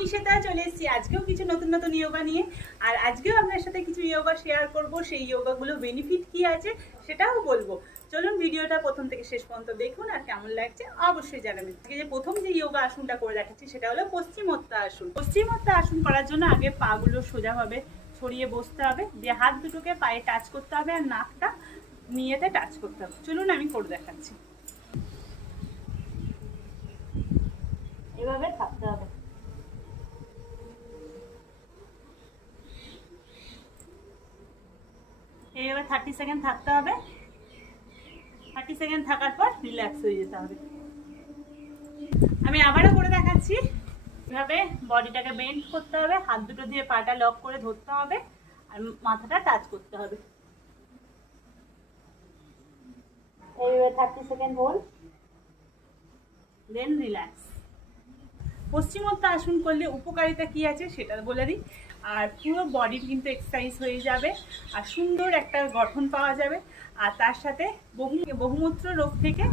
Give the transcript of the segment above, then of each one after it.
আমি সেটা চলে এসেছি আজকেও কিছু নতুন নতুন ইয়োগা নিয়ে। আর আজকেও আপনার সাথে কিছু ইয়োগা শেয়ার করব, সেই ইয়োগাগুলো বেনিফিট কি আছে সেটাও বলবো। চলুন ভিডিওটা প্রথম থেকে শেষ পর্যন্ত দেখুন, আর কেমন লাগছে অবশ্যই জানাবেন। আজকে যে প্রথম যে ইয়োগা আসনটা করে দেখাচ্ছি সেটা হলো পশ্চিমোত্তান আসন। পশ্চিমোত্তান আসন করার জন্য আগে পাগুলো সোজাভাবে ছড়িয়ে বসতে হবে, দিয়ে হাত দুটোকে পায়ে টাচ করতে হবে আর নাকটা নিয়েতে টাচ করতে হবে। চলুন আমি করে দেখাচ্ছি। এভাবে থাকতে হবে। এইভাবে 30 সেকেন্ড থাকতে হবে। 30 সেকেন্ড থাকার পর রিল্যাক্স হয়ে যেতে হবে। আমি আবারও করে দেখাচ্ছি। এভাবে বডিটাকে বেন্ড করতে হবে, হাত দুটো দিয়ে পাটা লক করে ধরতে হবে আর মাথাটা টাচ করতে হবে। এইভাবে 30 সেকেন্ড হোল্ড, দেন রিল্যাক্স। পশ্চিমোত্তান আসন করলে উপকারিতা কি আছে সেটা বলে দিই। আর পুরো বডির কিন্তু এক্সারসাইজ হয়ে যাবে, আর সুন্দর একটা গঠন পাওয়া যাবে। আর তার সাথে বহুমূত্র রোগ থেকে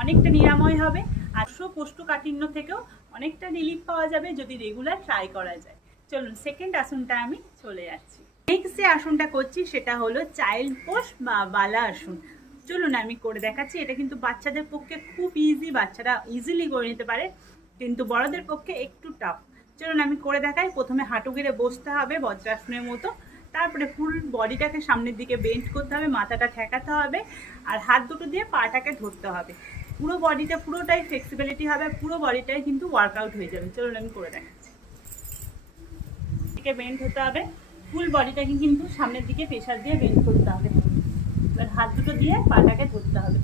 অনেকটা নিরাময় হবে, আর কোষ্ঠকাঠিন্য থেকেও অনেকটা রিলিফ পাওয়া যাবে যদি রেগুলার ট্রাই করা যায়। চলুন সেকেন্ড আসনটা আমি চলে যাচ্ছি। নেক্সট যে আসনটা করছি সেটা হলো চাইল্ড পোজ বা বালা আসন। চলুন আমি করে দেখাচ্ছি। এটা কিন্তু বাচ্চাদের পক্ষে খুব ইজি, বাচ্চারা ইজিলি করে নিতে পারে, কিন্তু বড়দের পক্ষে একটু টাফ। চলুন আমি করে দেখাই। প্রথমে হাঁটু গেড়ে বসতে হবে বজ্রাসনের মতো, তারপরে ফুল বডিটাকে সামনের দিকে বেন্ড করতে হবে, মাথাটা ঠেকাতে হবে আর হাত দুটো দিয়ে পাটাকে ধরতে হবে। পুরো বডিটা পুরোটাই ফ্লেক্সিবিলিটি হবে, পুরো বডিটাই কিন্তু ওয়ার্কআউট হয়ে যাবে। চলুন আমি করে দেখাচ্ছি। দিকে বেন্ড হতে হবে, ফুল বডিটাকে কিন্তু সামনের দিকে প্রেসার দিয়ে বেন্ড করতে হবে। এবার হাত দুটো দিয়ে পাটাকে ধরতে হবে।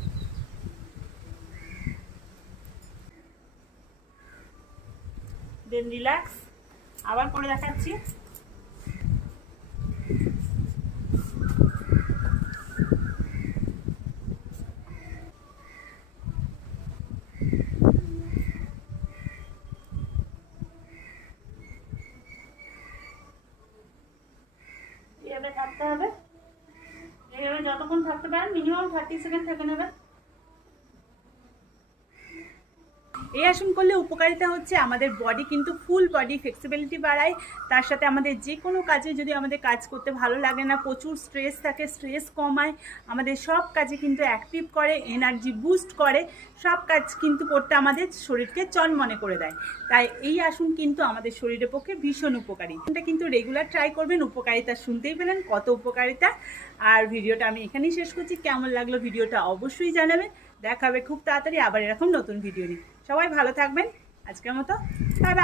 দেন রিল্যাক্স। আবার করে দেখাচ্ছি। এইভাবে থাকতে হবে। এইভাবে যতক্ষণ থাকতে পারেন, মিনিমাম 30 সেকেন্ড থেকে নেবেন। এই আসন করলে উপকারিতা হচ্ছে আমাদের বডি কিন্তু ফুল বডি ফ্লেক্সিবিলিটি বাড়ায়। তার সাথে আমাদের যে কোনো কাজে যদি আমাদের কাজ করতে ভালো লাগে না, প্রচুর স্ট্রেস থাকে, স্ট্রেস কমায়, আমাদের সব কাজে কিন্তু অ্যাক্টিভ করে, এনার্জি বুস্ট করে, সব কাজ কিন্তু করতে আমাদের শরীরকে চনমনে করে দেয়। তাই এই আসন কিন্তু আমাদের শরীরের পক্ষে ভীষণ উপকারী। এটা কিন্তু রেগুলার ট্রাই করবেন। উপকারিতা শুনতেই পেলেন কত উপকারিতা। আর ভিডিওটা আমি এখানেই শেষ করছি। কেমন লাগলো ভিডিওটা অবশ্যই জানাবেন। দেখা হবে খুব তাড়াতাড়ি আবার এরকম নতুন ভিডিও নিয়ে। সবাই ভালো থাকবেন। আজকের মতো বাই বাই।